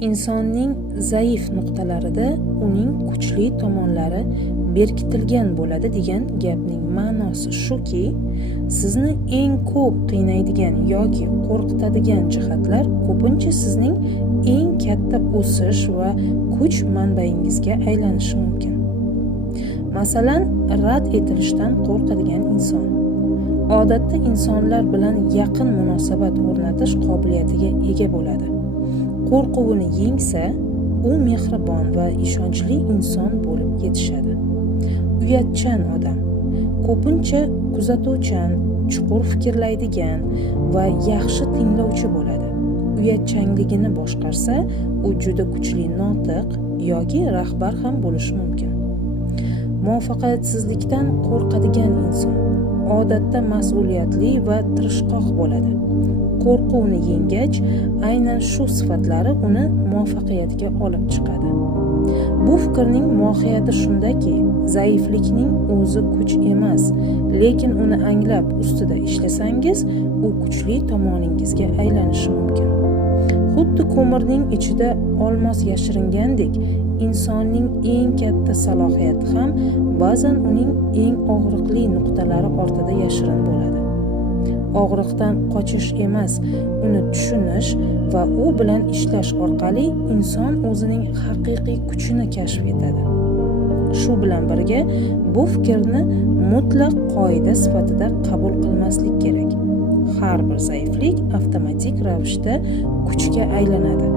insonning zaif nuqtalarida uning kuchli tomonlari berkitilgan bo'ladi degan gapning ma'nosi shuki, sizni eng ko'p qiynaydigan yoki qo'rqitadigan jihatlar ko'pincha sizning eng katta o'sish va kuch manbaingizga aylanishi mumkin. Masalan, rad etilishdan qo'rqadigan inson odatda insonlar bilan yaqin munosabat o'rnatish qobiliyatiga ega bo'ladi. Qo'rquvini yengsa, u mehribon va ishonchli inson bo'lib yetishadi. Uyatchan odam ko'pincha kuzatuvchan, chuqur fikrlaydigan va yaxshi tinglovchi bo'ladi. Uyatchanligini boshqarsa, u juda kuchli notiq yoki rahbar ham bo'lishi mumkin. Muvaffaqiyatsizlikdan qo'rqadigan inson odatda mas'uliyatli va tirishqoq bo'ladi. Qo'rquvni yengach, aynan shu sifatlari uni muvaffaqiyatga olib chiqadi. Bu fikrning mohiyati shundaki, zaiflikning o'zi kuch emas, lekin uni anglab ustida ishlasangiz, u kuchli tomoningizga aylanishi mumkin. Xuddi ko'mirning ichida olmos yashiringandek, insonning eng katta salohiyati ham ba'zan uning eng og'riqli nuqtalari ortida yashirin bo'ladi. Og'riqdan qochish emas, uni tushunish va u bilan ishlash orqali inson o'zining haqiqiy kuchini kashf etadi. Shu bilan birga, bu fikrni mutlaq qoida sifatida qabul qilmaslik kerak. Har bir zaiflik avtomatik ravishda kuchga aylanadi.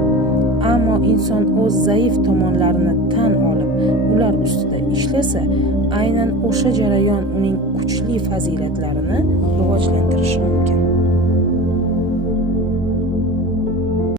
Ammo inson o'z zaif tomonlarini tan olib, ular ustida ishlasa, aynan o'sha jarayon uning kuchli fazilatlarini rivojlantirishi mumkin.